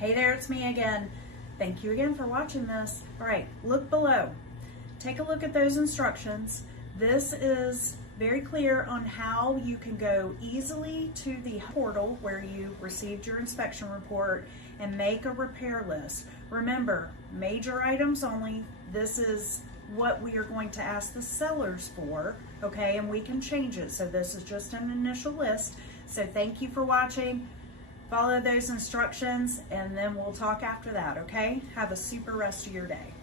Hey there, it's me again. Thank you again for watching this. All right, look below. Take a look at those instructions. This is very clear on how you can go easily to the portal where you received your inspection report and make a repair list. Remember, major items only. This is what we are going to ask the sellers for, okay? And we can change it. So this is just an initial list. So thank you for watching. Follow those instructions and then we'll talk after that, okay? Have a super rest of your day.